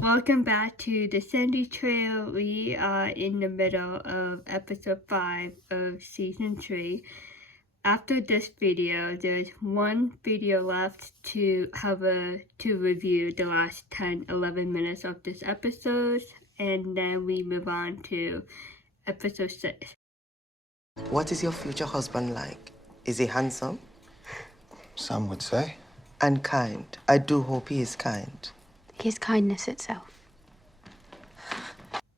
Welcome back to the Sandy Trail. We are in the middle of episode 5 of season 3. After this video, there's one video left to review the last 10-11 minutes of this episode, and then we move on to episode 6. What is your future husband like? Is he handsome? Some would say. And kind. I do hope he is kind. He is kindness itself.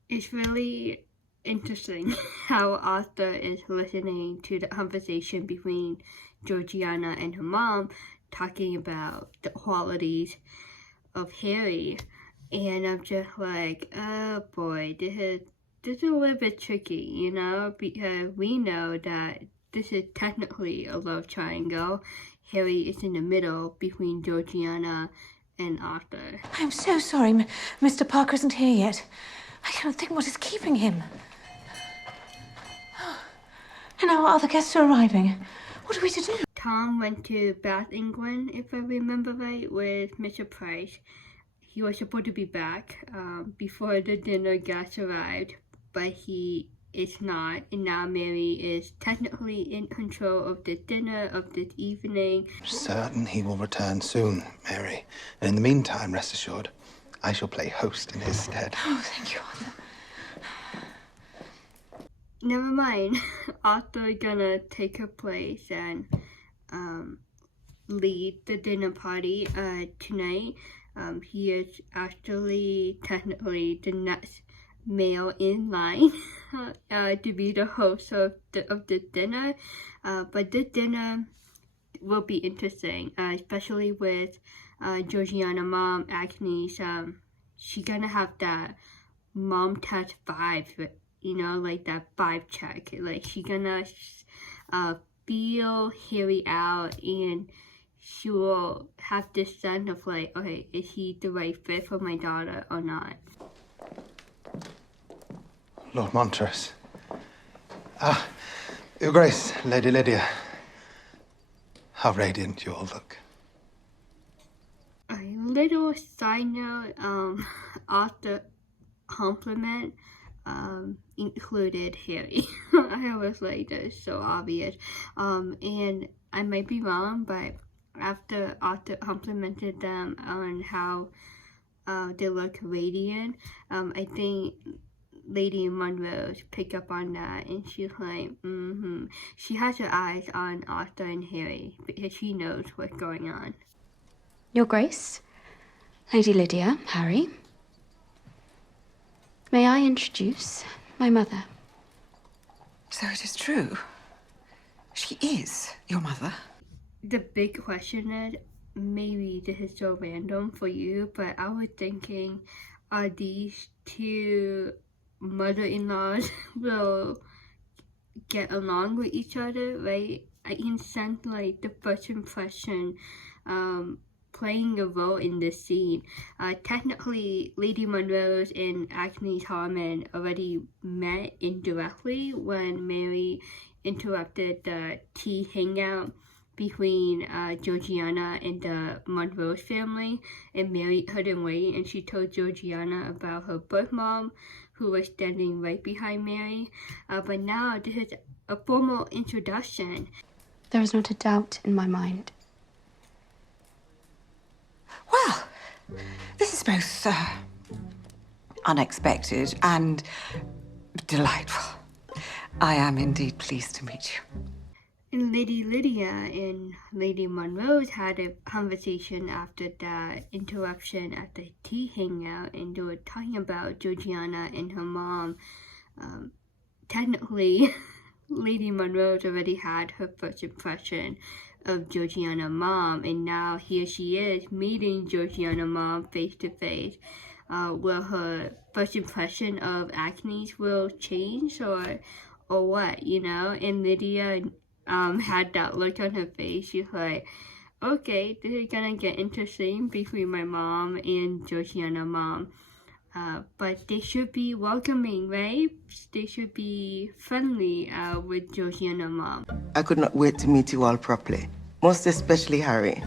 It's really interesting how Arthur is listening to the conversation between Georgiana and her mom talking about the qualities of Harry, and I'm just like, oh boy, this is a little bit tricky, because we know that this is technically a love triangle. Harry is in the middle between Georgiana and Arthur. I'm so sorry, Mr. Parker isn't here yet. I cannot think what is keeping him. And our other guests are arriving. What are we to do? Tom went to Bath, England, if I remember right, with Mr. Price. He was supposed to be back before the dinner guests arrived, but he is not, and now Mary is technically in control of the dinner of this evening. Certain he will return soon, Mary. And in the meantime, rest assured, I shall play host in his stead. Oh, thank you, Arthur. Never mind. Arthur gonna take her place and lead the dinner party tonight. He is actually technically the next male in line to be the host of the dinner, but the dinner will be interesting, especially with Georgiana mom Agnes. She gonna have that mom test vibe, like that vibe check. Like she gonna feel Harry out, and she will have this sense of like, okay, is he the right fit for my daughter or not? Lord Montrose. Your Grace, Lady Lydia. How radiant you all look. A little side note, Arthur compliment included Harry. I was like, that's so obvious. And I might be wrong, but after Arthur complimented them on how they look radiant, I think Lady Montrose picked up on that, and she's like, She has her eyes on Arthur and Harry because she knows what's going on. Your Grace, Lady Lydia, Harry. May I introduce my mother? So it is true. She is your mother. The big question is, maybe this is so random for you, but I was thinking, are these two mother-in-laws will get along with each other, right? I can sense like the first impression playing a role in this scene. Technically, Lady Montrose and Agnes Harmon already met indirectly when Mary interrupted the tea hangout between Georgiana and the Montrose family, and Mary couldn't wait, and she told Georgiana about her birth mom, who was standing right behind Mary. But now this is a formal introduction. There is not a doubt in my mind. Well, this is both unexpected and delightful. I am indeed pleased to meet you. And Lady Lydia and Lady Montrose had a conversation after that interruption at the tea hangout, and they were talking about Georgiana and her mom. Technically, Lady Montrose already had her first impression of Georgiana mom, and now here she is meeting Georgiana mom face to face. Will her first impression of Agnes will change or what, And Lydia had that look on her face. She's like, okay, this is gonna get interesting between my mom and Georgiana mom. But they should be welcoming, right? They should be friendly with Georgiana mom. I could not wait to meet you all properly. Most especially Harry.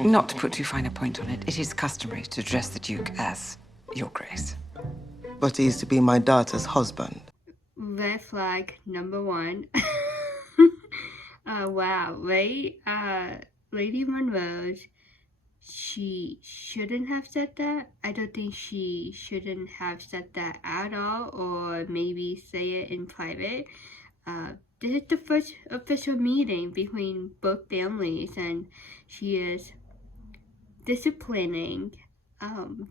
Not to put too fine a point on it, it is customary to address the Duke as Your Grace. But he is to be my daughter's husband. Red flag number 1. Wow, right? Lady Monroe, she shouldn't have said that. I don't think she shouldn't have said that at all, or maybe say it in private. This is the first official meeting between both families, and she is disciplining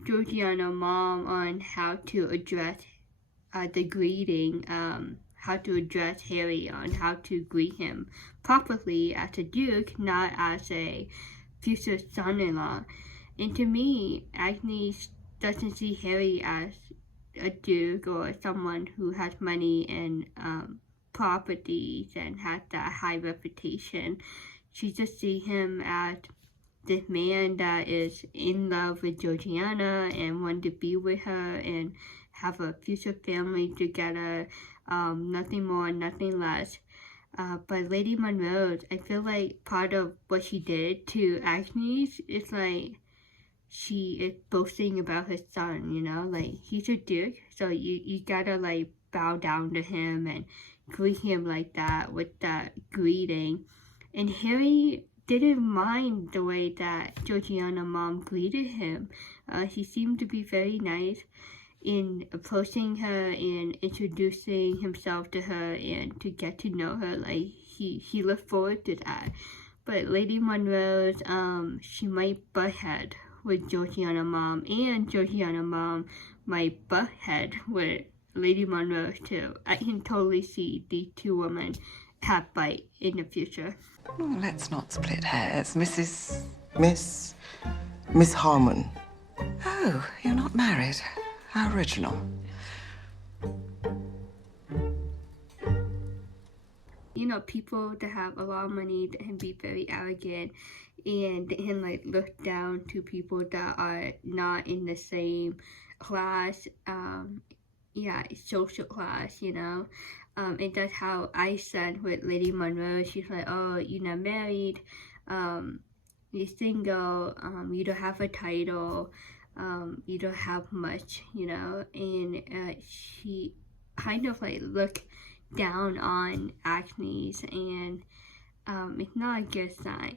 Georgiana's mom on how to address the greeting, how to address Harry, on how to greet him properly as a duke, not as a future son-in-law. And to me, Agnes doesn't see Harry as a duke or someone who has money and properties and has that high reputation. She just sees him as this man that is in love with Georgiana and wants to be with her and have a future family together, nothing more, nothing less. But Lady Monroe, I feel like part of what she did to Agnes is like she is boasting about her son, you know, like he's a duke, so you gotta like bow down to him and greet him like that with that greeting. And Harry didn't mind the way that Georgiana's mom greeted him. He seemed to be very nice in approaching her and introducing himself to her and to get to know her. Like he looked forward to that. But Lady Monroe, she might butt head with Georgiana's mom, and Georgiana's mom might butt head with Lady Monroe too. I can totally see these two women have fight in the future. Oh, let's not split hairs, Mrs. Miss Harmon. Oh, you're not married. How original. You know, people that have a lot of money that can be very arrogant and they can like look down to people that are not in the same class, social class, you know. And that's how I said with Lady Monroe. She's like, oh, you're not married, you're single, you don't have a title, you don't have much, you know. And she kind of like looked down on Agnes, and it's not a good sign.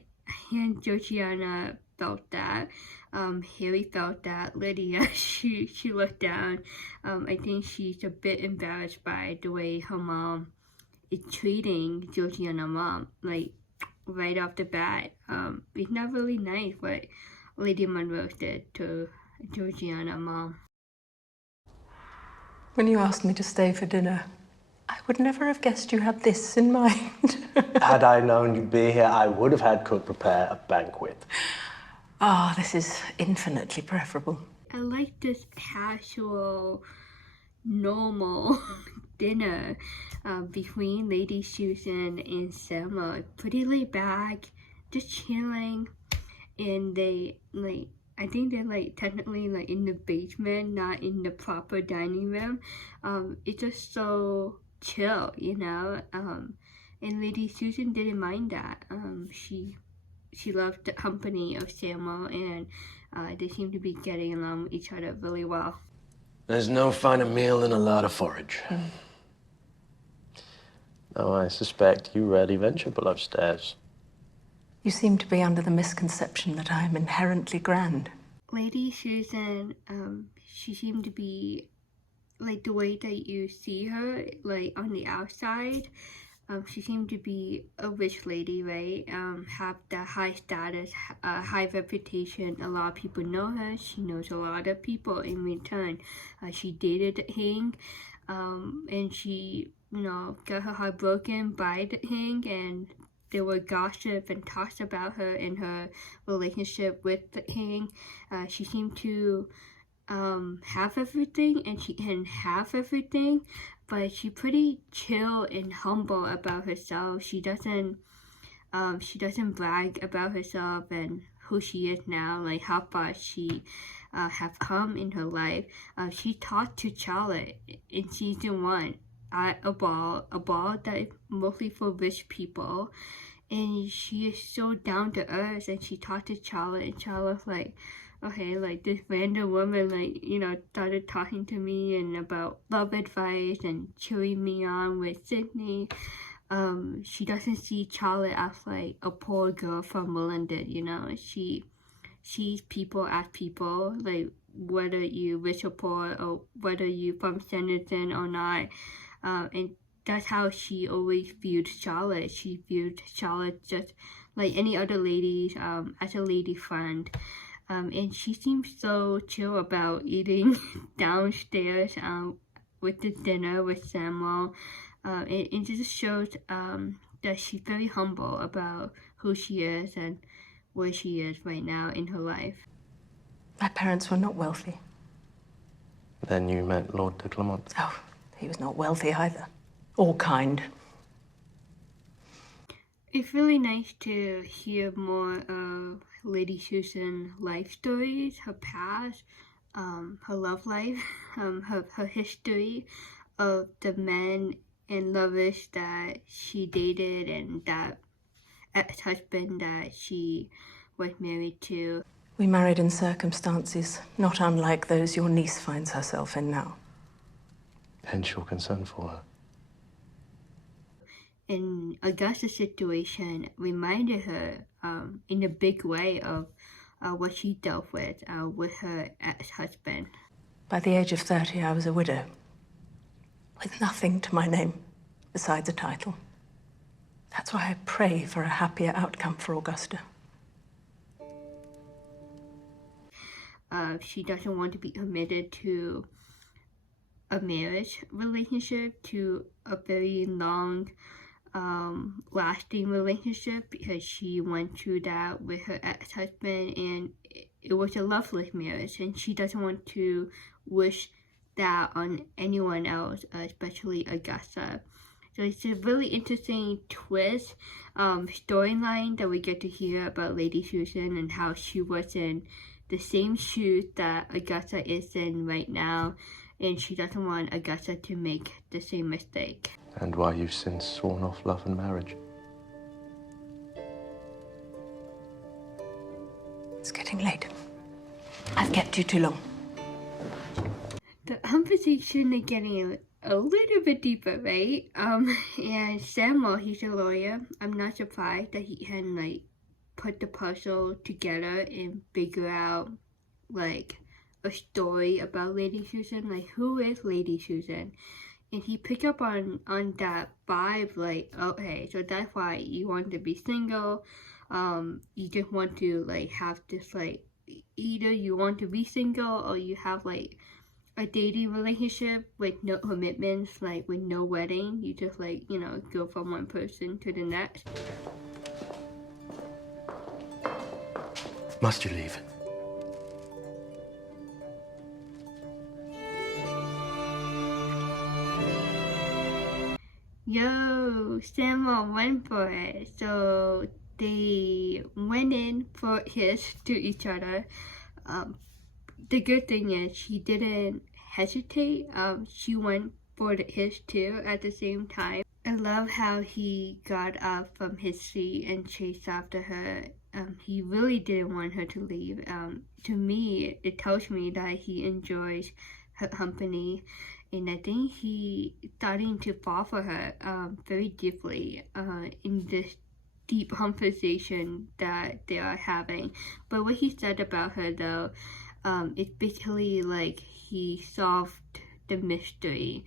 And Georgiana felt that. Harry felt that. Lydia, she looked down. I think she's a bit embarrassed by the way her mom is treating Georgiana's mom, like right off the bat. It's not really nice what Lady Monroe did to Georgiana's mom. When you asked me to stay for dinner, I would never have guessed you had this in mind. Had I known you'd be here, I would have had cook prepare a banquet. Ah, this is infinitely preferable. I like this casual, normal dinner between Lady Susan and Selma. Pretty laid back, just chilling, and they like, I think they're like technically like in the basement, not in the proper dining room. It's just so chill, you know. And Lady Susan didn't mind that. She loved the company of Samuel, and they seem to be getting along with each other really well. There's no finer meal than a lot of forage. Now, I suspect you rarely venture below stairs. You seem to be under the misconception that I am inherently grand. Lady Susan, she seemed to be like the way that you see her, like on the outside. She seemed to be a rich lady, right? Have that high status, high reputation. A lot of people know her. She knows a lot of people in return. She dated the king, and she, you know, got her heart broken by the king, and there were gossip and talks about her and her relationship with the king. She seemed to have everything, and she can have everything, but she's pretty chill and humble about herself. She doesn't brag about herself and who she is now, like how far she have come in her life. She talked to Charlotte in season 1 at a ball that is mostly for rich people, and she is so down to earth. And she talked to Charlotte, and Charlotte's like, okay, like this random woman, like, you know, started talking to me and about love advice and cheering me on with Sydney. She doesn't see Charlotte as like a poor girl from London, you know. She sees people as people, like whether you rich or poor or whether you from Sanditon or not. And that's how she always viewed Charlotte. She viewed Charlotte just like any other ladies, as a lady friend. And she seems so chill about eating downstairs with the dinner with Samuel. It just shows that she's very humble about who she is and where she is right now in her life. My parents were not wealthy. Then you met Lord de Clement. Oh, he was not wealthy either. Or kind. It's really nice to hear more of Lady Susan's life stories, her past, her love life, her history of the men and lovers that she dated and that ex-husband that she was married to. We married in circumstances not unlike those your niece finds herself in now. Hence your concern for her. And Augusta's situation reminded her in a big way of what she dealt with her ex-husband. By the age of 30, I was a widow, with nothing to my name besides a title. That's why I pray for a happier outcome for Augusta. She doesn't want to be committed to a marriage relationship, to a very long, lasting relationship, because she went through that with her ex-husband and it was a loveless marriage, and she doesn't want to wish that on anyone else, especially Augusta. So it's a really interesting twist, storyline that we get to hear about Lady Susan and how she was in the same shoes that Augusta is in right now, and she doesn't want Augusta to make the same mistake. And why you've since sworn off love and marriage. It's getting late. I've kept you too long. The conversation is getting a little bit deeper, right? And Samuel, he's a lawyer. I'm not surprised that he can like put the puzzle together and figure out like a story about Lady Susan, like who is Lady Susan? And he picked up on that vibe, like, okay, so that's why you want to be single. You just want to like have this like, either you want to be single or you have like a dating relationship with no commitments, like with no wedding. You just like, you know, go from one person to the next. Must you leave? Yo, Samuel went for it. So they went in for kiss to each other. The good thing is she didn't hesitate. She went for the kiss too at the same time. I love how he got up from his seat and chased after her. He really didn't want her to leave. To me, it tells me that he enjoys her company, and I think he starting to fall for her very deeply in this deep conversation that they are having. But what he said about her though, it's basically like he solved the mystery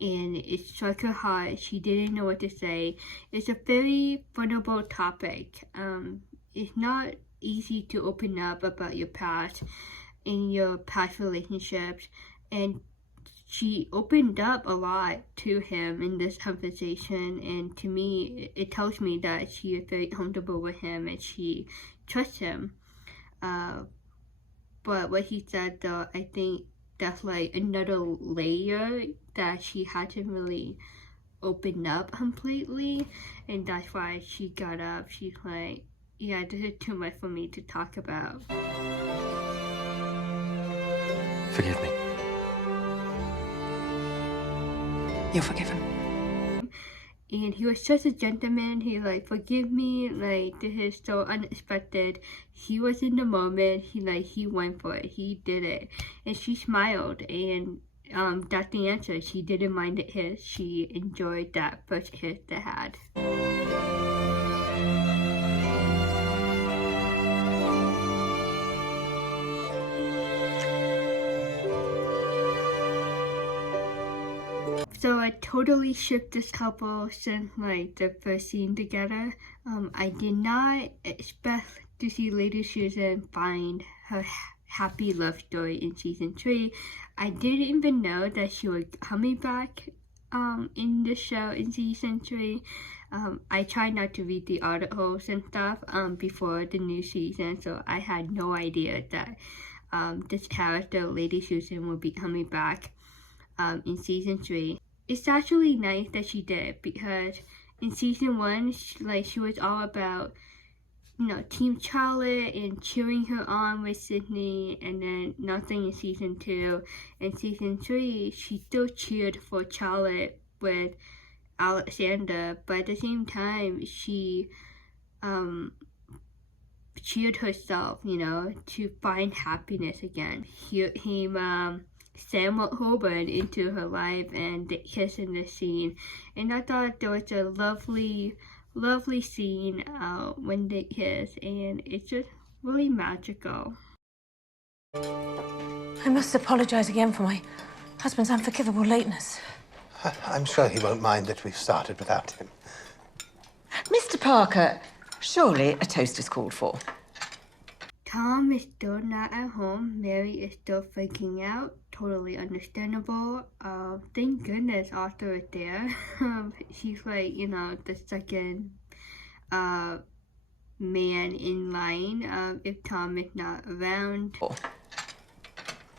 and it struck her heart. She didn't know what to say. It's a very vulnerable topic. It's not easy to open up about your past in your past relationships, and she opened up a lot to him in this conversation, and to me it tells me that she is very comfortable with him and she trusts him. But what he said though, I think that's like another layer that she hasn't really opened up completely, and that's why she got up. She's like, yeah, this is too much for me to talk about. Forgive me. You're forgiven. And he was such a gentleman. He like, forgive me, like this is so unexpected. He was in the moment. He went for it. He did it. And she smiled, and that's the answer. She didn't mind it his. She enjoyed that first kiss they had. So I totally shipped this couple since like the first scene together. I did not expect to see Lady Susan find her happy love story in season 3. I didn't even know that she was coming back in the show in season 3. I tried not to read the articles and stuff before the new season, so I had no idea that this character, Lady Susan, will be coming back in season 3. It's actually nice that she did, because in season 1, she was all about, Team Charlotte and cheering her on with Sydney, and then nothing in season 2. In season 3, she still cheered for Charlotte with Alexander, but at the same time, she cheered herself, to find happiness again. Here came Samuel Heybourne into her life, and they kiss in this scene, and I thought there was a lovely scene when they kiss, and it's just really magical. I must apologise again for my husband's unforgivable lateness. I'm sure he won't mind that we've started without him. Mr. Parker, surely a toast is called for. Tom is still not at home. Mary is still freaking out. Totally understandable. Thank goodness Arthur is there. He's like, the second man in line if Tom is not around.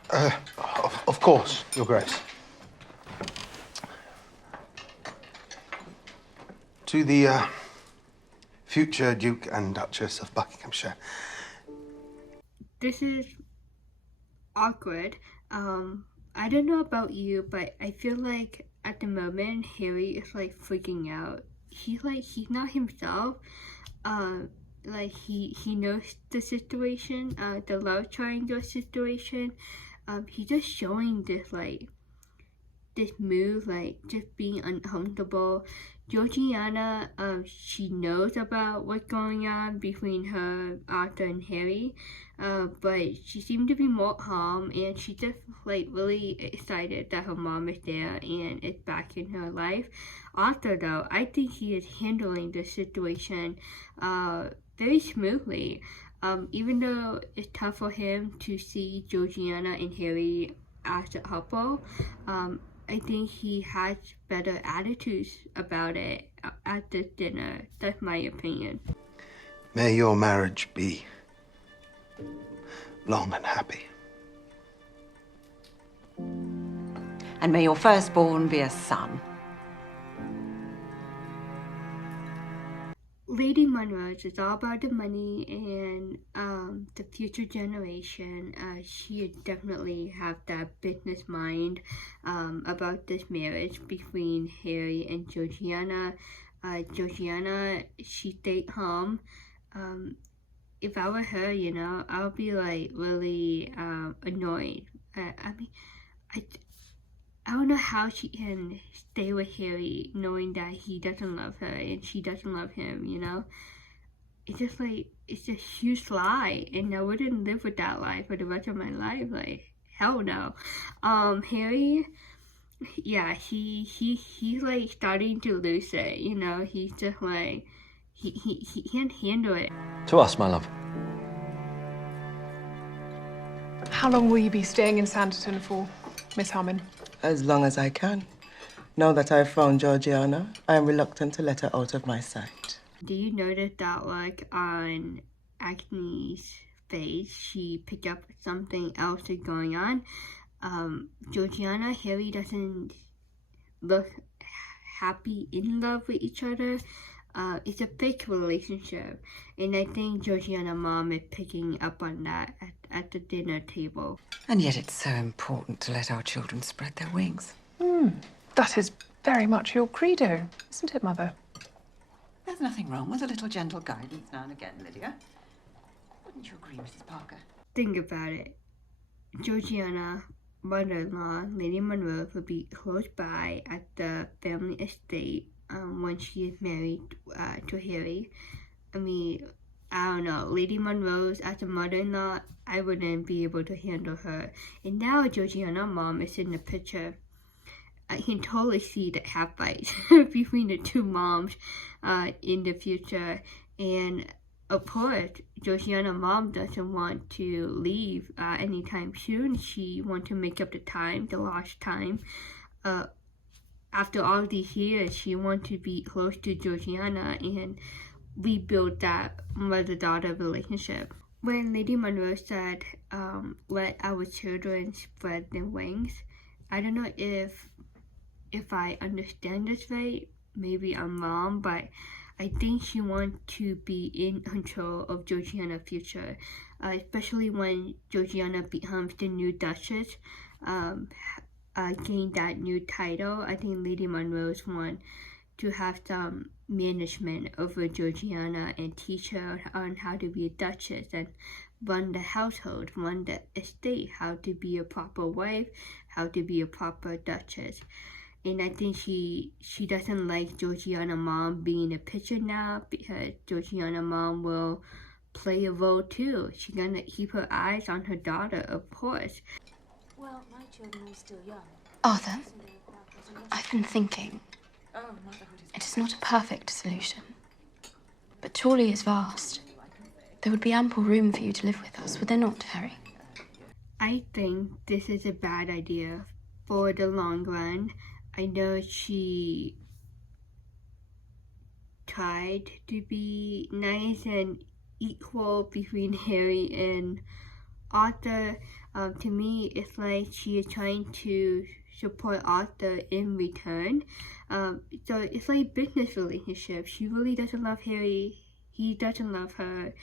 Of course, Your Grace. To the future Duke and Duchess of Buckinghamshire. This is awkward. I don't know about you, but I feel like at the moment Harry is like freaking out. He's not himself. He knows the situation, the love triangle situation. He's just showing this move, just being uncomfortable. Georgiana, she knows about what's going on between her, Arthur, and Harry, but she seemed to be more calm, and she just really excited that her mom is there and is back in her life. Arthur, though, I think he is handling the situation very smoothly, even though it's tough for him to see Georgiana and Harry as a couple. I think he has better attitudes about it at this dinner. That's my opinion. May your marriage be long and happy. And may your firstborn be a son. Lady Monroe's is all about the money and the future generation. She definitely have that business mind about this marriage between Harry and Georgiana. Georgiana, she stayed home. If I were her, I would be really annoyed. I don't know how she can stay with Harry knowing that he doesn't love her and she doesn't love him, It's just it's a huge lie, and I wouldn't live with that lie for the rest of my life. Hell no. Harry, yeah, he's starting to lose it, He's just he can't handle it. To us, my love. How long will you be staying in Sanditon for, Miss Harmon? As long as I can. Now that I've found Georgiana, I am reluctant to let her out of my sight. Do you notice that on Agnes' face, she picked up something else is going on? Georgiana, Harry doesn't look happy in love with each other. It's a fake relationship, and I think Georgiana's mom is picking up on that at the dinner table. And yet it's so important to let our children spread their wings. That is very much your credo, isn't it, Mother? There's nothing wrong with a little gentle guidance now and again, Lydia. Wouldn't you agree, Mrs. Parker? Think about it. Georgiana, mother-in-law, Lady Monroe, will be close by at the family estate when she is married to Harry. I mean, I don't know. Lady Monroe's as a mother-in-law, I wouldn't be able to handle her. And now Georgiana's mom is in the picture. I can totally see the half fight between the two moms in the future. And of course, Georgiana's mom doesn't want to leave anytime soon. She wants to make up the lost time. After all these years, she wants to be close to Georgiana and rebuild that mother-daughter relationship. When Lady Monroe said, let our children spread their wings, I don't know if I understand this right. Maybe I'm wrong, but I think she wants to be in control of Georgiana's future, especially when Georgiana becomes the new Duchess, gain that new title. I think Lady Monroe's want to have some management over Georgiana and teach her on how to be a Duchess and run the household, run the estate, how to be a proper wife, how to be a proper Duchess. And I think she doesn't like Georgiana's mom being in the picture now because Georgiana's mom will play a role too. She's gonna keep her eyes on her daughter, of course. Well, my children are still young. Arthur, I've been thinking. It is not a perfect solution, but Chorley is vast. There would be ample room for you to live with us, would there not, Harry? I think this is a bad idea for the long run. I know she tried to be nice and equal between Harry and Arthur. To me, it's like she is trying to support Arthur in return. So it's like business relationship. She really doesn't love Harry. He doesn't love her.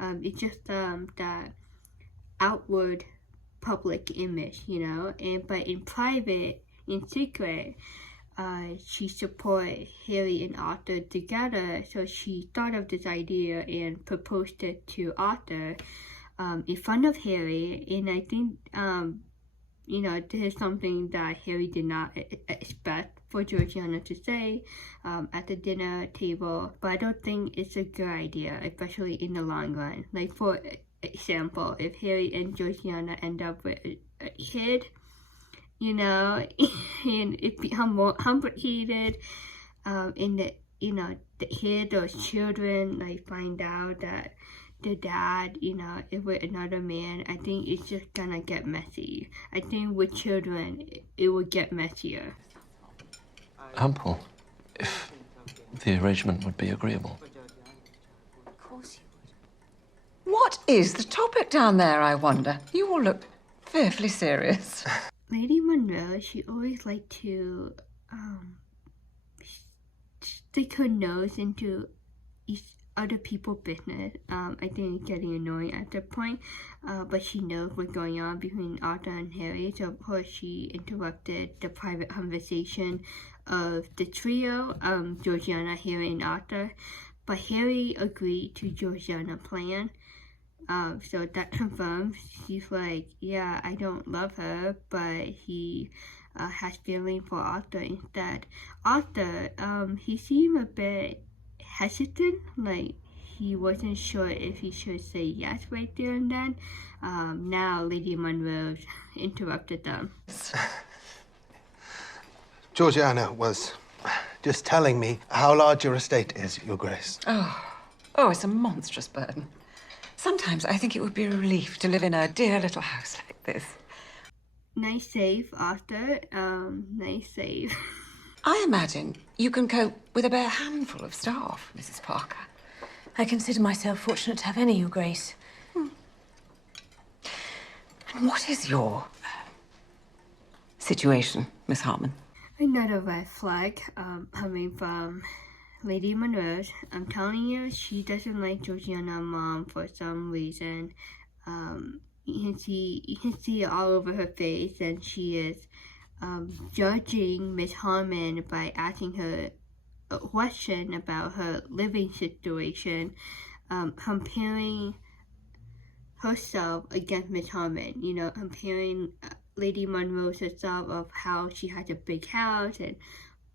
It's just that outward public image, you know. But in private, in secret, she supported Harry and Arthur together. So she thought of this idea and proposed it to Arthur in front of Harry. And I think, you know, this is something that Harry did not expect for Georgiana to say at the dinner table. But I don't think it's a good idea, especially in the long run. Like, for example, if Harry and Georgiana end up with a kid, you know, and it become more complicated, and that, you know, the kid or children like find out that the dad, you know, is with another man. I think it's just gonna get messy. I think with children, it will get messier. Ample, if the arrangement would be agreeable. Of course you would. What is the topic down there, I wonder? You all look fearfully serious. Lady Monroe, she always liked to stick her nose into other people's business. I think it's getting annoying at that point, but she knows what's going on between Arthur and Harry, so of course she interrupted the private conversation of the trio, Georgiana, Harry, and Arthur. But Harry agreed to Georgiana's plan. So that confirms, she's like, yeah, I don't love her, but he has feeling for Arthur instead. Arthur, he seemed a bit hesitant, like he wasn't sure if he should say yes right there and then. Now Lady Monroe interrupted them. Georgiana was just telling me how large your estate is, Your Grace. Oh, it's a monstrous burden. Sometimes I think it would be a relief to live in a dear little house like this. Nice save, Arthur. Nice save. I imagine you can cope with a bare handful of staff, Mrs. Parker. I consider myself fortunate to have any, Your Grace. And what is your situation, Miss Harmon? Another red flag coming from Lady Monroe. I'm telling you, she doesn't like Georgiana's mom for some reason. You can see it all over her face, and she is judging Miss Harmon by asking her a question about her living situation, comparing herself against Miss Harmon, you know, comparing Lady Monroe's herself of how she has a big house and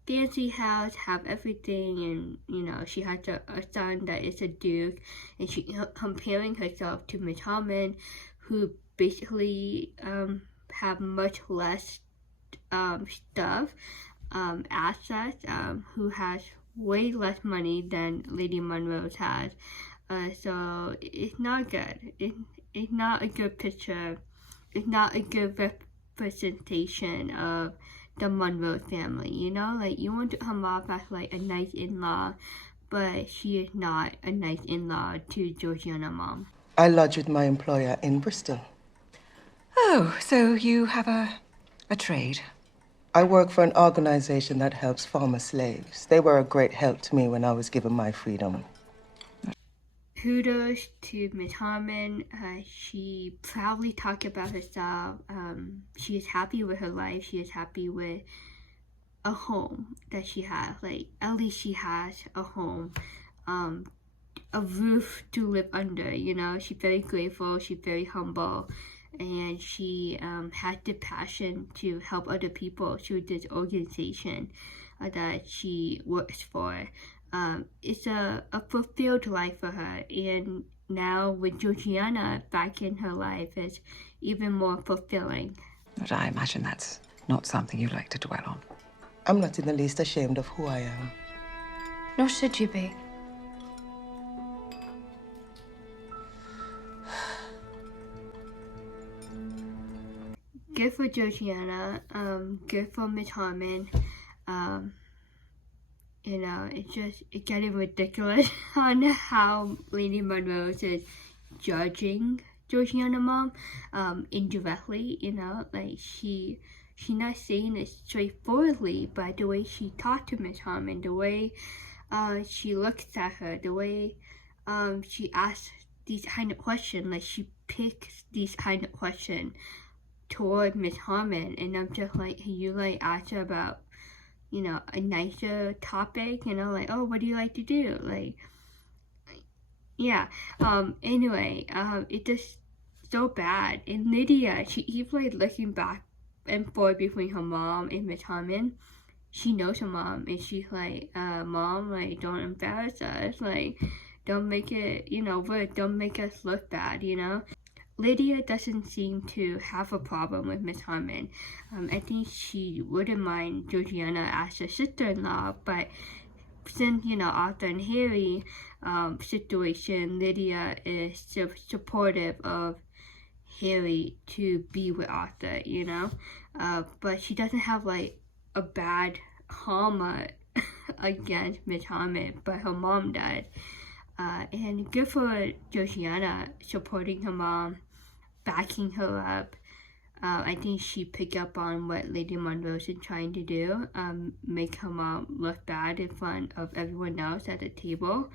fancy house, have everything, and you know, she has a son that is a duke, and she comparing herself to Miss Harmon, who basically have much less stuff, assets, who has way less money than Lady Monroe's has. So it's not good. It's not a good picture. It's not a good representation of the Monroe family, you know? Like, you want to come off as like a nice in-law, but she is not a nice in-law to Georgiana's mom. I lodge with my employer in Bristol. Oh, so you have a trade? I work for an organization that helps former slaves. They were a great help to me when I was given my freedom. Kudos to Miss Harmon. She proudly talked about herself. She is happy with her life. She is happy with a home that she has. Like, at least she has a home, a roof to live under, you know? She's very grateful. She's very humble. And she has the passion to help other people through this organization that she works for. It's a fulfilled life for her, and now with Georgiana back in her life, it's even more fulfilling. But I imagine that's not something you like to dwell on. I'm not in the least ashamed of who I am. Nor should you be. Good for Georgiana, good for Miss Harmon. You know, it's getting ridiculous on how Lady Monroe is judging Georgiana's mom, indirectly, you know, like she's not saying it straightforwardly, but the way she talked to Miss Harmon, the way she looks at her, the way she asks these kind of questions, like she picks these kind of questions toward Miss Harmon, and I'm just like, can you like ask her about, you know, a nicer topic, you know, like, oh, what do you like to do? Like, yeah. Anyway, it's just so bad. And Lydia, she keeps like looking back and forth between her mom and Miss Harmon. She knows her mom, and she's like, Mom, like, don't embarrass us. Like, don't make it, you know, don't make us look bad, you know? Lydia doesn't seem to have a problem with Miss Harmon. I think she wouldn't mind Georgiana as a sister-in-law, but since, you know, Arthur and Harry situation, Lydia is supportive of Harry to be with Arthur, you know? But she doesn't have, like, a bad karma against Miss Harmon, but her mom does. And good for Georgiana supporting her mom, backing her up. I think she picked up on what Lady Monroe is trying to do, make her mom look bad in front of everyone else at the table.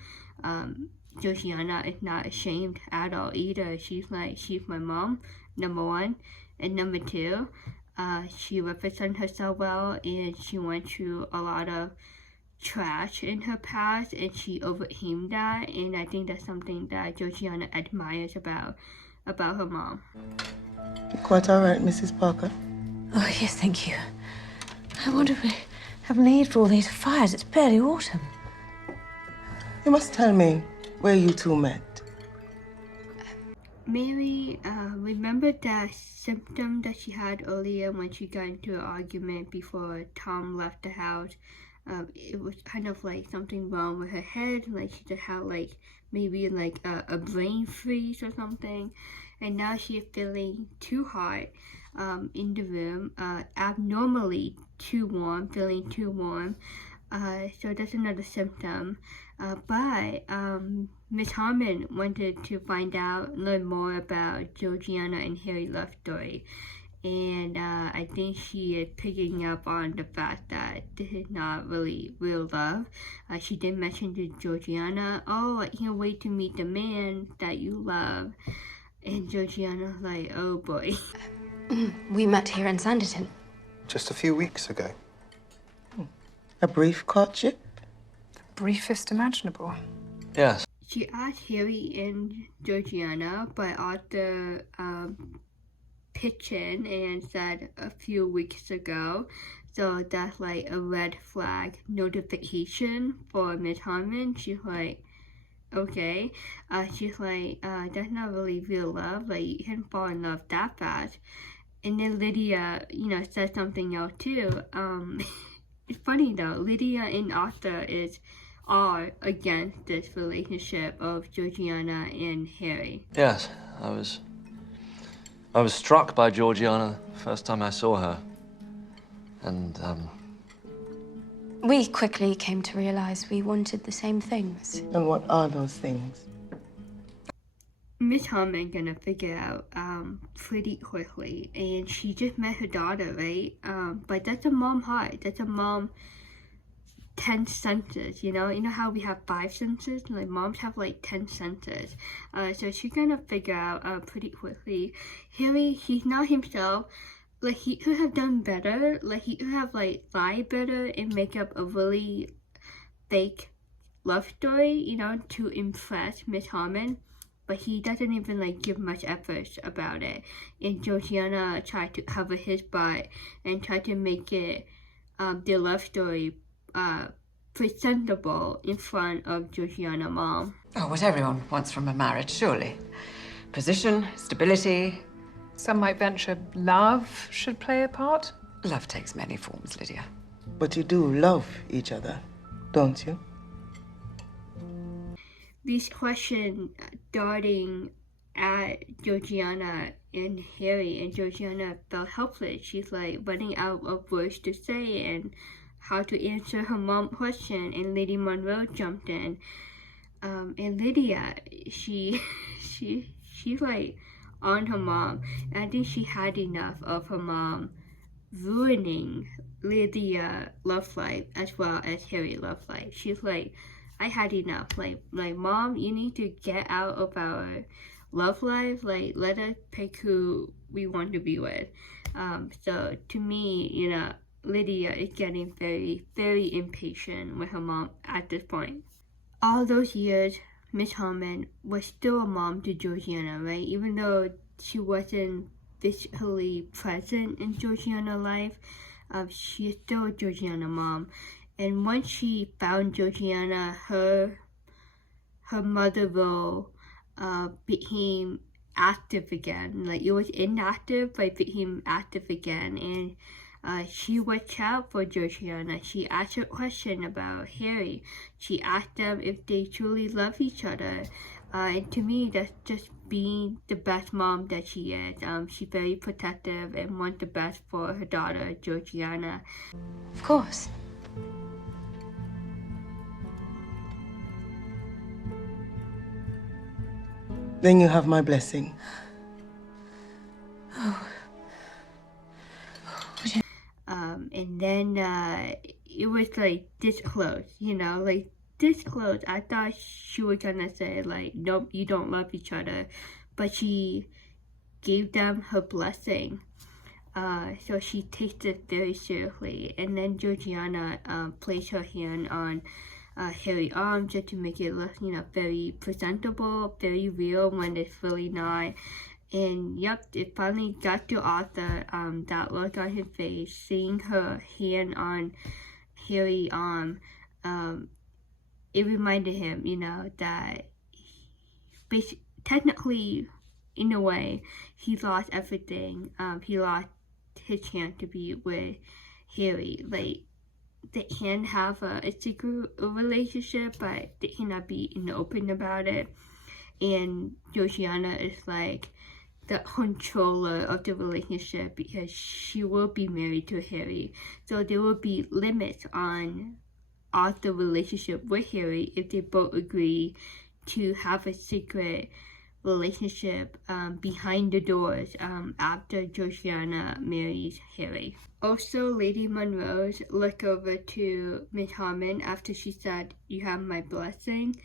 Georgiana is not ashamed at all either. She's like, she's my mom, number one. And number two, she represents herself well, and she went through a lot of trash in her past, and she overcame that, and I think that's something that Georgiana admires about her mom. Quite all right, Mrs. Parker? Oh, yes, thank you. I wonder if we have need for all these fires. It's barely autumn. You must tell me where you two met. Mary, remember that symptom that she had earlier when she got into an argument before Tom left the house? It was kind of like something wrong with her head, like she just had like maybe like a brain freeze or something, and now she is feeling too hot in the room, abnormally too warm, feeling too warm. So that's another symptom. But Miss Harmon wanted to find out, learn more about Georgiana and Harry's love story. And I think she is picking up on the fact that this is not really real love. She did mention to Georgiana, oh, I can't wait to meet the man that you love. And Georgiana's like, oh boy. We met here in Sanditon. Just a few weeks ago. A brief courtship? Briefest imaginable. Yes. She asked Harry and Georgiana, but Arthur pitched in and said a few weeks ago. So that's like a red flag notification for Miss Harmon. She's like, okay. She's like, that's not really real love. Like, you can fall in love that fast. And then Lydia, said something else too. It's funny though, Lydia and Arthur are against this relationship of Georgiana and Harry. Yes, I was struck by Georgiana the first time I saw her. And, We quickly came to realise we wanted the same things. And what are those things? Miss Harmon gonna figure out pretty quickly, and she just met her daughter, right? But that's a mom heart. That's a mom 10 senses, you know how we have 5 senses, like moms have like 10 senses. So she's gonna figure out pretty quickly. Harry, he's not himself. Like, he could have done better. Like, he could have like lied better and make up a really fake love story, to impress Miss Harmon. But he doesn't even like give much effort about it. And Georgiana tried to cover his butt and tried to make it their love story presentable in front of Georgiana's mom. Oh, what everyone wants from a marriage, surely. Position, stability. Some might venture love should play a part. Love takes many forms, Lydia. But you do love each other, don't you? These questions darting at Georgiana and Harry, and Georgiana felt helpless. She's like running out of words to say and how to answer her mom's question, and Lady Monroe jumped in. And Lydia, she's like on her mom. And I think she had enough of her mom ruining Lydia's love life as well as Harry's love life. She's like, I had enough. Like, Mom, you need to get out of our love life. Like, let us pick who we want to be with. So to me, Lydia is getting very, very impatient with her mom at this point. All those years, Miss Harmon was still a mom to Georgiana, right? Even though she wasn't physically present in Georgiana's life, she is still Georgiana's mom. And once she found Georgiana, her mother role became active again. Like, it was inactive, but it became active again. And she watched out for Georgiana. She asked her question about Harry. She asked them if they truly love each other. And to me, that's just being the best mom that she is. She's very protective and wants the best for her daughter, Georgiana. Of course. Then you have my blessing. Oh. And then it was like this close, like this close. I thought she was gonna say like, nope, you don't love each other, but she gave them her blessing. So she takes it very seriously. And then Georgiana placed her hand on Harry's arm just to make it look, very presentable, very real when it's really not. And yep, it finally got to Arthur, that look on his face, seeing her hand on Harry's arm. It reminded him, that technically, in a way, he lost everything. He lost his chance to be with Harry. Like, they can have a secret relationship, but they cannot be open about it. And Georgiana is like the controller of the relationship because she will be married to Harry. So there will be limits on Arthur's relationship with Harry if they both agree to have a secret relationship behind the doors after Georgiana marries Harry. Also, Lady Monroe's looked over to Miss Harmon after she said, "You have my blessing."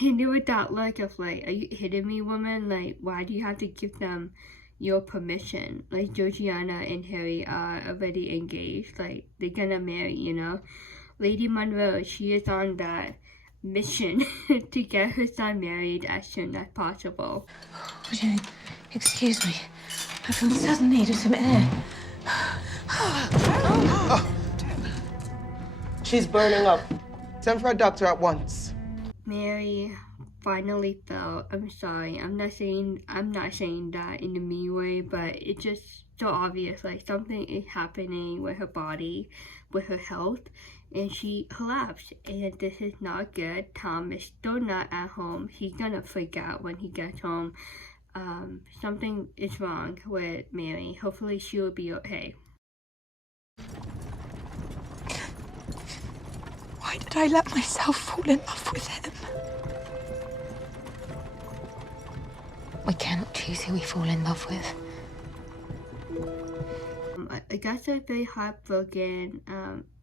And there was that look of like, are you kidding me, woman? Like, why do you have to give them your permission. Like, Georgiana and Harry are already engaged. Like, they're gonna marry, you know. Lady Monroe, she is on that mission to get her son married as soon as possible. Jane, excuse me. I feel a sudden need of some air. She's burning up. Send for a doctor at once. Mary finally fell. I'm sorry. I'm not saying that in a mean way, but it's just so obvious. Like, something is happening with her body, with her health, and she collapsed. And this is not good. Tom is still not at home. He's gonna freak out when he gets home. Something is wrong with Mary. Hopefully she will be okay. Why did I let myself fall in love with him? We cannot choose who we fall in love with. Augusta is very heartbroken.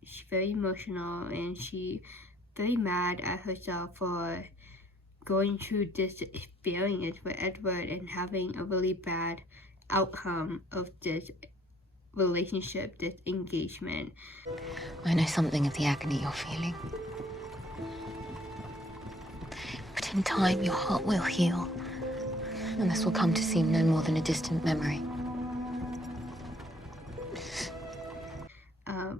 She's very emotional, and she's very mad at herself for going through this experience with Edward and having a really bad outcome of this relationship, this engagement. I know something of the agony you're feeling. But in time, your heart will heal. And this will come to seem no more than a distant memory.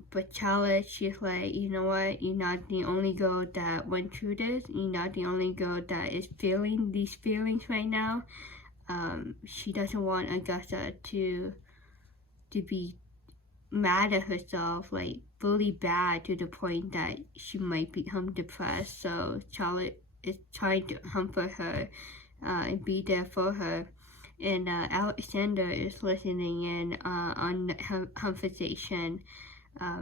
But Charlotte, she's like, you know what? You're not the only girl that went through this. You're not the only girl that is feeling these feelings right now. She doesn't want Augusta to be mad at herself, like really bad to the point that she might become depressed. So Charlotte is trying to comfort her and be there for her. And Alexander is listening in on the conversation.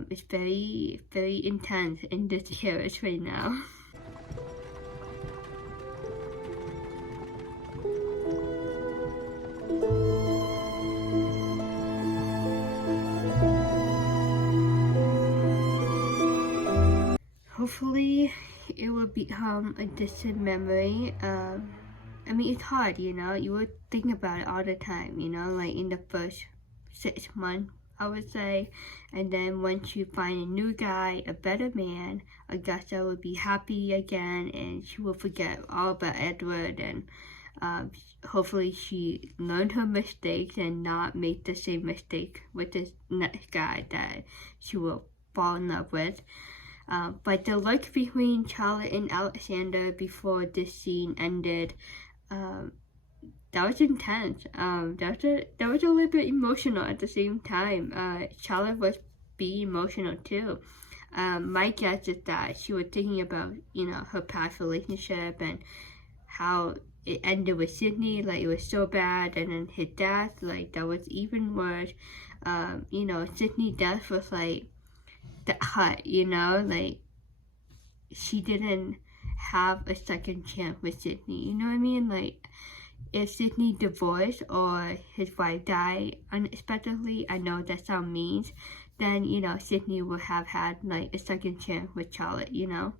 It's very, very intense in this carriage right now. Hopefully, it will become a distant memory. I mean, it's hard, you know. You would think about it all the time, you know, like in the first 6 months, I would say. And then once you find a new guy, a better man, Augusta will be happy again, and she will forget all about Edward. And hopefully she learned her mistakes and not make the same mistake with this next guy that she will fall in love with. But the look between Charlotte and Alexander before this scene ended, that was intense. That was a little bit emotional at the same time. Charlotte was being emotional too. My guess is that she was thinking about, you know, her past relationship and how it ended with Sydney, like it was so bad, and then his death, like that was even worse. You know, Sydney's death was like that hurt, you know, like she didn't have a second chance with Sydney, you know what I mean? Like, if Sydney divorced or his wife died unexpectedly, I know that sounds mean, then, you know, Sydney would have had like a second chance with Charlotte, you know?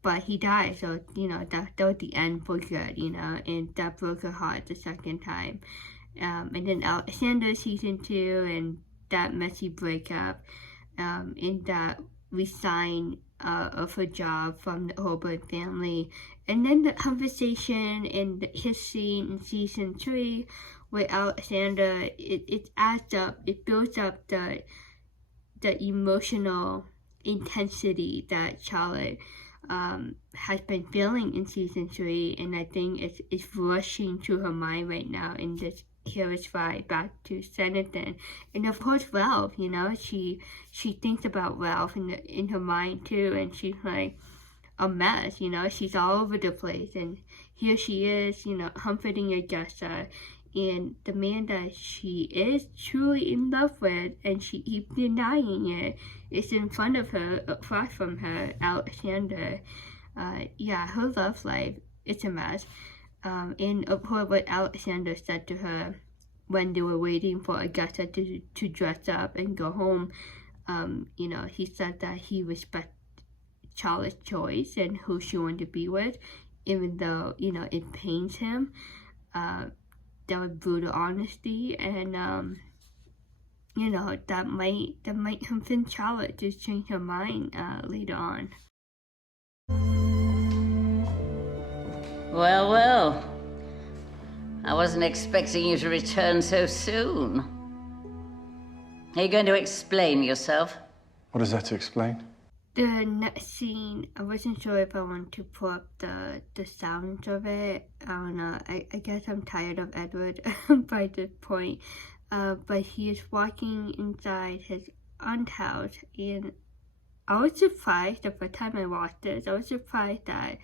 But he died, so, you know, that was the end for good, you know, and that broke her heart the second time. And then Alexander season 2 and that messy breakup, and that resign of her job from the Heybourne family, and then the conversation and his scene in season 3 with Alexander, it adds up, it builds up the emotional intensity that Charlotte has been feeling in season 3, and I think it's rushing through her mind right now in this carriage ride back to Sanditon. And of course Ralph, you know, she thinks about Ralph in her mind too, and she's like a mess, you know, she's all over the place, and here she is, you know, comforting Augusta, and the man that she is truly in love with, and she keeps denying it, is in front of her, across from her, Alexander. Yeah, her love life, it's a mess. And of course what Alexander said to her when they were waiting for Augusta to dress up and go home, you know, he said that he respects Charlotte's choice and who she wanted to be with, even though, you know, it pains him. that was brutal honesty, and you know, that might convince Charlotte to change her mind later on. Well, well. I wasn't expecting you to return so soon. Are you going to explain yourself? What is there to explain? The next scene, I wasn't sure if I want to pull up the sounds of it. I don't know. I guess I'm tired of Edward by this point. But he is walking inside his aunt's house, and I was surprised the first time I watched this. I was surprised that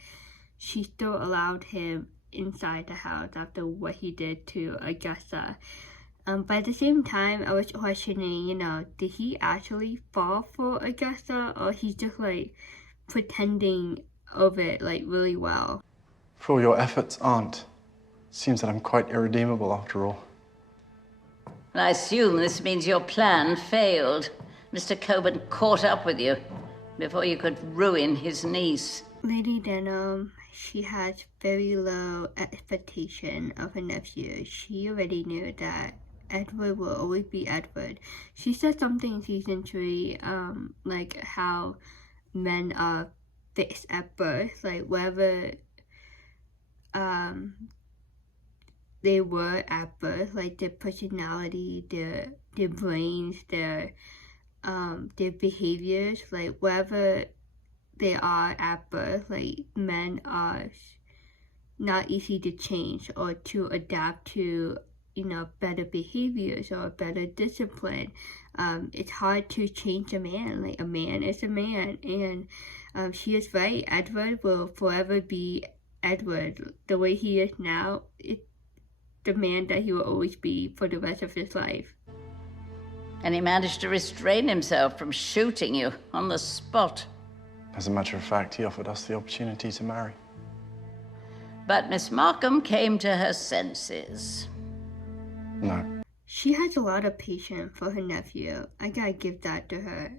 she still allowed him inside the house after what he did to Augusta. But at the same time, I was questioning, you know, did he actually fall for Augusta, or he's just like pretending of it like really well? For all your efforts, Aunt, it seems that I'm quite irredeemable after all. I assume this means your plan failed. Mr. Coburn caught up with you before you could ruin his niece. Lady Denham, she has very low expectation of her nephew. She already knew that Edward will always be Edward. She said something in season 3, like how men are fixed at birth, like whether they were at birth, like their personality, their brains, their behaviors, like wherever they are at birth, like men are not easy to change or to adapt to, you know, better behaviors or better discipline. It's hard to change a man. Like a man is a man, and she is right. Edward will forever be Edward. The way he is now, it's the man that he will always be for the rest of his life. And he managed to restrain himself from shooting you on the spot. As a matter of fact, he offered us the opportunity to marry. But Miss Markham came to her senses. No. She has a lot of patience for her nephew. I gotta give that to her.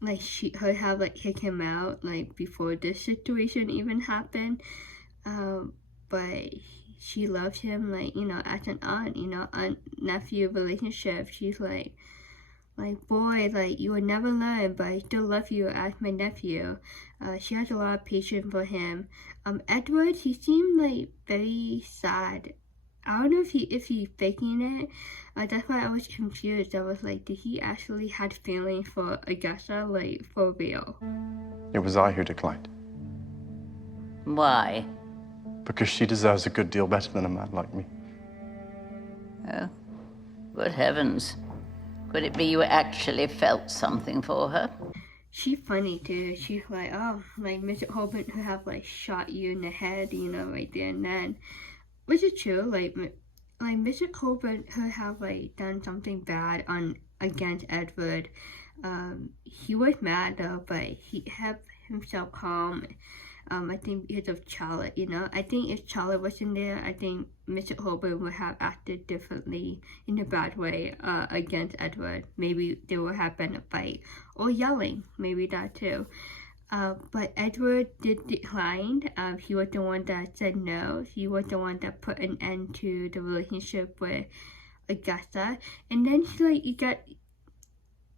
Like her have like kick him out like before this situation even happened. But she loves him, like, you know, as an aunt, you know, aunt-nephew relationship. She's like, boy, like, you will never learn, but I still love you as my nephew. She has a lot of patience for him. Edward, he seemed, like, very sad. I don't know if he's faking it. That's why I was confused. I was like, did he actually have feelings for Augusta, like, for real? It was I who declined. Why? Because she deserves a good deal better than a man like me. Oh, good heavens. Could it be you actually felt something for her? She's funny too. She's like, oh, like Mr. Heybourne who have like shot you in the head, you know, right there and then. Which is true, like Mr. Heybourne who have like done something bad against Edward. He was mad though, but he kept himself calm. I think because of Charlotte, you know. I think if Charlotte wasn't there, I think Mr. Heybourne would have acted differently in a bad way against Edward. Maybe there would have been a fight or yelling, maybe that too. But Edward did decline. He was the one that said no. He was the one that put an end to the relationship with Augusta. And then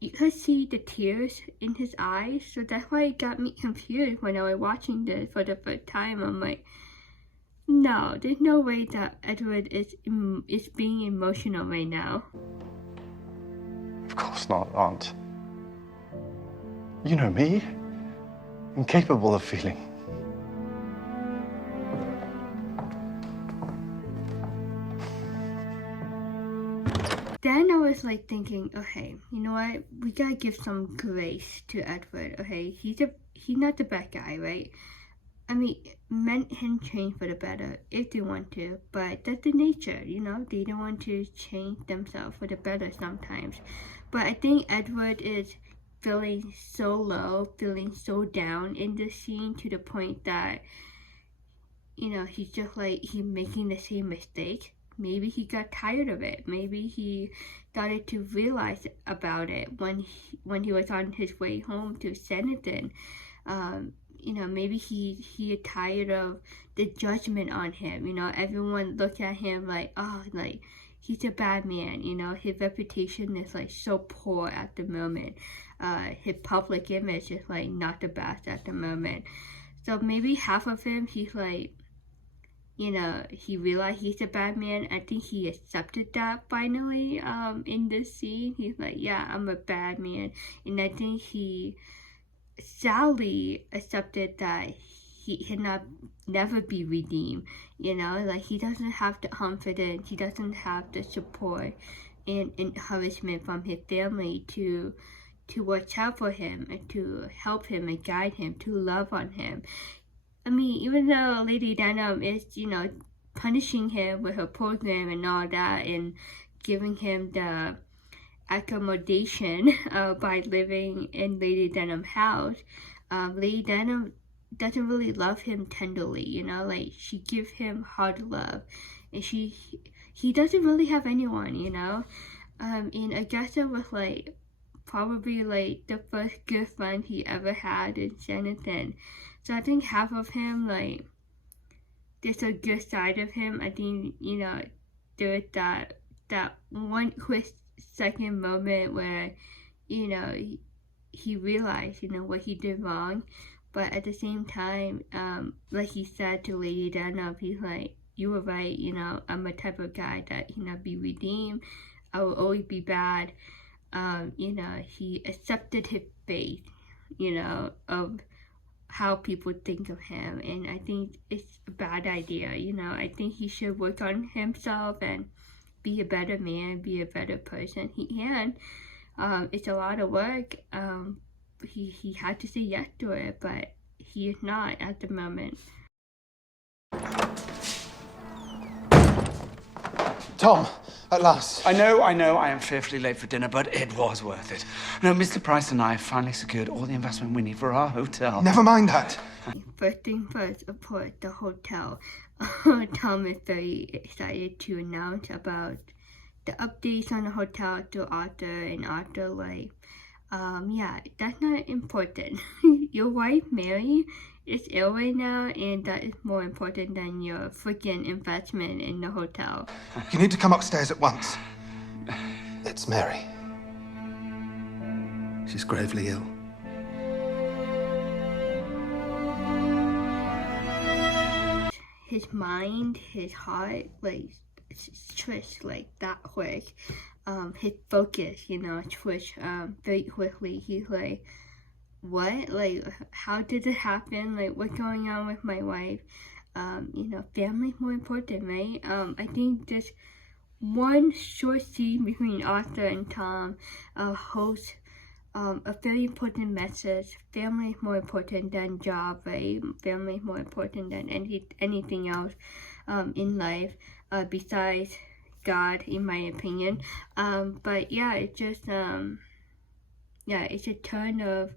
you could see the tears in his eyes, so that's why it got me confused when I was watching this for the first time. I'm like, no, there's no way that Edward is being emotional right now. Of course not, Aunt. You know me. I'm capable of feeling. Then I was like thinking, okay, you know what? We gotta give some grace to Edward. Okay, he's not the bad guy, right? I mean, men can change for the better if they want to, but that's the nature, you know. They don't want to change themselves for the better sometimes. But I think Edward is feeling so low, feeling so down in this scene to the point that, you know, he's just like he's making the same mistake. Maybe he got tired of it. Maybe he started to realize about it when he was on his way home to Sanditon. you know, maybe he tired of the judgment on him. You know, everyone look at him like, oh, like he's a bad man. You know, his reputation is like so poor at the moment. His public image is like not the best at the moment. So maybe half of him, he's like, you know, he realized he's a bad man. I think he accepted that finally in this scene. He's like, yeah, I'm a bad man. And I think he sadly accepted that he cannot never be redeemed. You know, like he doesn't have the confidence, he doesn't have the support and encouragement from his family to watch out for him and to help him and guide him, to love on him. I mean, even though Lady Denham is, you know, punishing him with her program and all that and giving him the accommodation by living in Lady Denham's house, Lady Denham doesn't really love him tenderly, you know, like she gives him hard love and he doesn't really have anyone, you know. And Augusta was like probably like the first good friend he ever had in Sanditon. So I think half of him, like, there's a good side of him. I think, you know, there's that one quick second moment where, you know, he realized, you know, what he did wrong. But at the same time, like he said to Lady Denham, he's like, you were right, you know, I'm a type of guy that cannot be redeemed. I will always be bad. You know, he accepted his fate, you know, of how people think of him. And I think it's a bad idea, you know. I think he should work on himself and be a better man, be a better person. He can. It's a lot of work. He had to say yes to it, but he is not at the moment. Tom, at last. I know, I am fearfully late for dinner, but it was worth it. No, Mr. Price and I have finally secured all the investment we need for our hotel. Never mind that. First thing first, of course, the hotel. Tom is very excited to announce about the updates on the hotel to Arthur, and Arthur like, yeah, that's not important. Your wife, Mary, is ill right now, and that is more important than your freaking investment in the hotel. You need to come upstairs at once. It's Mary. She's gravely ill. His mind, his heart, like, switched like that quick. His focus, you know, switched very quickly. He's like, what? Like, how did it happen? Like, what's going on with my wife? You know, family's more important, right? I think this one short scene between Arthur and Tom holds a very important message. Family is more important than job, right? Family is more important than anything else in life besides God, in my opinion. But yeah, it's just yeah, it's a turn of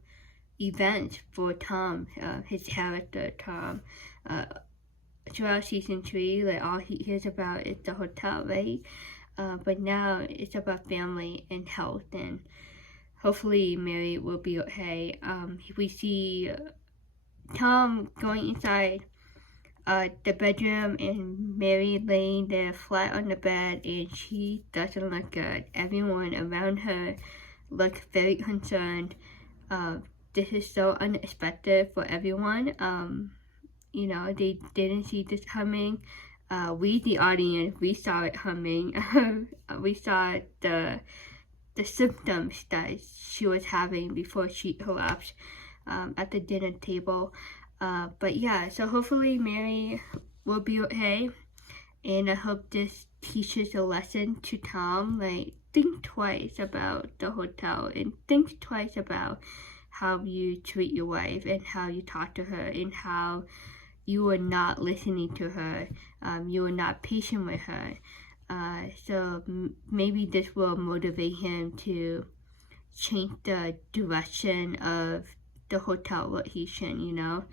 events for Tom, his character Tom. Throughout season 3, like all he hears about is the hotel, right? But now it's about family and health, and hopefully Mary will be okay. We see Tom going inside the bedroom and Mary laying there flat on the bed, and she doesn't look good. Everyone around her looks very concerned. This is so unexpected for everyone. You know, they didn't see this coming. We, the audience, we saw it coming. We saw the symptoms that she was having before she collapsed at the dinner table. But yeah, so hopefully Mary will be okay. And I hope this teaches a lesson to Tom. Like, think twice about the hotel and think twice about how you treat your wife and how you talk to her and how you are not listening to her. You are not patient with her. So maybe this will motivate him to change the direction of the hotel location, you know.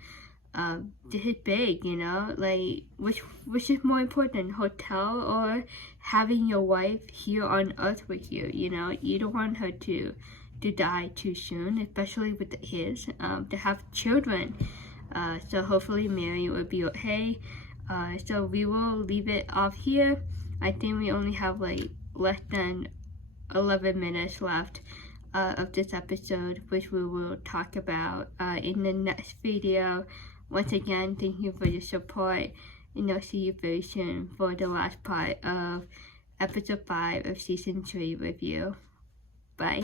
This is big, you know, like which is more important, hotel or having your wife here on earth with you, you know. You don't want her to die too soon, especially with the kids, to have children. So hopefully Mary will be okay. So we will leave it off here. I think we only have like less than 11 minutes left of this episode, which we will talk about in the next video. Once again, thank you for your support, and I'll see you very soon for the last part of episode 5 of season 3 review. Bye.